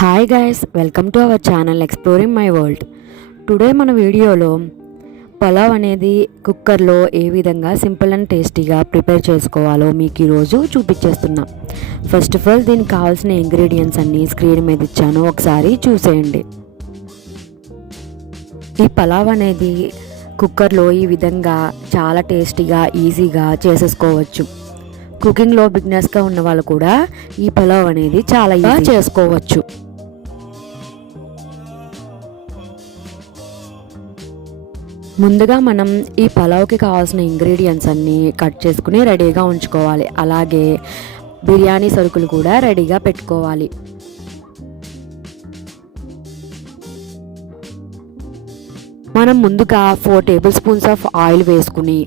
Hi guys, welcome to our channel exploring my world. Today మన వీడియోలో పలావ్ అనేది కుక్కర్లో ఏ విధంగా సింపుల్ అండ్ టేస్టీగా ప్రిపేర్ చేసుకోవాలో మీకు ఈరోజు చూపించేస్తున్నా. ఫస్ట్ ఆఫ్ ఆల్ దీనికి కావాల్సిన ఇంగ్రీడియంట్స్ అన్నీ స్క్రీన్ మీద ఇచ్చాను, ఒకసారి చూసేయండి. ఈ పలావ్ అనేది కుక్కర్లో ఈ విధంగా చాలా టేస్టీగా ఈజీగా చేసేసుకోవచ్చు. కుకింగ్లో బిగినర్స్గా ఉన్న వాళ్ళు కూడా ఈ పలావ్ అనేది చాలా ఈజీగా చేసుకోవచ్చు. ముందుగా మనం ఈ పలావ్కి కావాల్సిన ఇంగ్రీడియంట్స్ అన్నీ కట్ చేసుకుని రెడీగా ఉంచుకోవాలి. అలాగే బిర్యానీ సరుకులు కూడా రెడీగా పెట్టుకోవాలి. మనం ముందుగా 4 టేబుల్ స్పూన్స్ ఆఫ్ ఆయిల్ వేసుకుని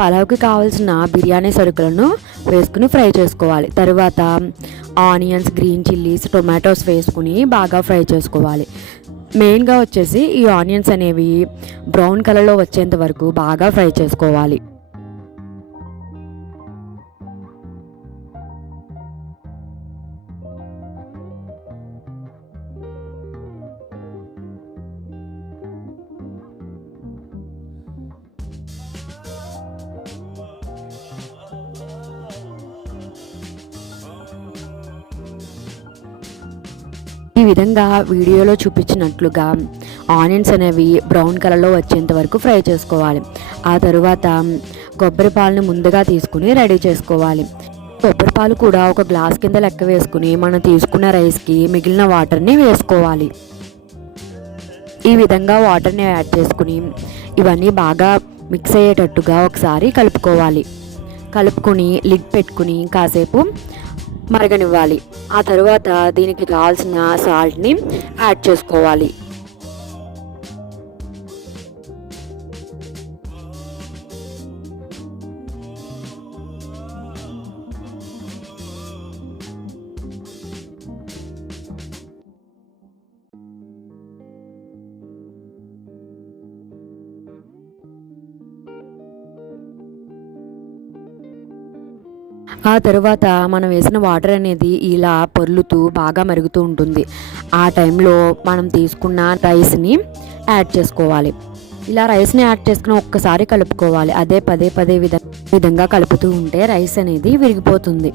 పలావ్కి కావాల్సిన బిర్యానీ సరుకులను వేసుకుని ఫ్రై చేసుకోవాలి. తర్వాత ఆనియన్స్, గ్రీన్ చిల్లీస్, టొమాటోస్ వేసుకుని బాగా ఫ్రై చేసుకోవాలి. మెయిన్గా వచ్చేసి ఈ ఆనియన్స్ అనేవి బ్రౌన్ కలర్లో వచ్చేంత వరకు బాగా ఫ్రై చేసుకోవాలి. ఈ విధంగా వీడియోలో చూపించినట్లుగా ఆనియన్స్ అనేవి బ్రౌన్ కలర్లో వచ్చేంత వరకు ఫ్రై చేసుకోవాలి. ఆ తరువాత కొబ్బరి పాలను ముందుగా తీసుకుని రెడీ చేసుకోవాలి. కొబ్బరి పాలు కూడా ఒక గ్లాస్ కింద లెక్క వేసుకుని మనం తీసుకున్న రైస్కి మిగిలిన వాటర్ని వేసుకోవాలి. ఈ విధంగా వాటర్ని యాడ్ చేసుకుని ఇవన్నీ బాగా మిక్స్ అయ్యేటట్టుగా ఒకసారి కలుపుకోవాలి. కలుపుకొని లిడ్ పెట్టుకుని కాసేపు మరగనివ్వాలి. ఆ తర్వాత దీనికి కావాల్సిన సాల్ట్ని యాడ్ చేసుకోవాలి. ఆ తర్వాత మనం వేసిన వాటర్ అనేది ఇలా పొర్లుతూ బాగా మరుగుతూ ఉంటుంది. ఆ టైంలో మనం తీసుకున్న రైస్ని యాడ్ చేసుకోవాలి. ఇలా రైస్ని యాడ్ చేసుకుని ఒక్కసారి కలుపుకోవాలి. అదే పదే విధంగా కలుపుతూ ఉంటే రైస్ అనేది విరిగిపోతుంది.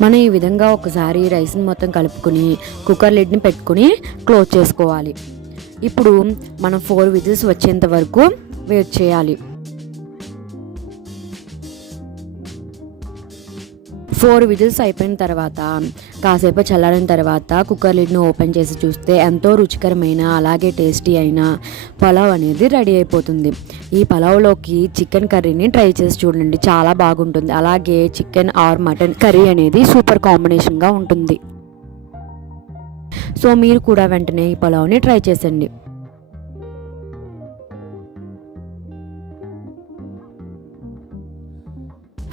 మనం ఈ విధంగా ఒకసారి రైస్ని మొత్తం కలుపుకొని కుక్కర్ లిడ్ని పెట్టుకుని క్లోజ్ చేసుకోవాలి. ఇప్పుడు మనం 4 విజిల్స్ వచ్చేంత వరకు వెయిట్ చేయాలి. 4 విజిల్స్ అయిపోయిన తర్వాత కాసేపు చల్లారిన తర్వాత కుక్కర్ లిడ్ను ఓపెన్ చేసి చూస్తే ఎంతో రుచికరమైన అలాగే టేస్టీ అయిన పలావ్ అనేది రెడీ అయిపోతుంది. ఈ పలావ్లోకి చికెన్ కర్రీని ట్రై చేసి చూడండి, చాలా బాగుంటుంది. అలాగే చికెన్ ఆర్ మటన్ కర్రీ అనేది సూపర్ కాంబినేషన్గా ఉంటుంది. సో మీరు కూడా వెంటనే ఈ పలావ్ని ట్రై చేసండి.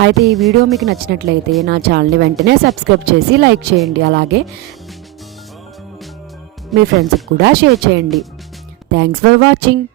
అయితే ఈ వీడియో మీకు నచ్చినట్లయితే నా ఛానల్ని వెంటనే సబ్స్క్రైబ్ చేసి లైక్ చేయండి. అలాగే మీ ఫ్రెండ్స్కి కూడా షేర్ చేయండి. Thanks for watching.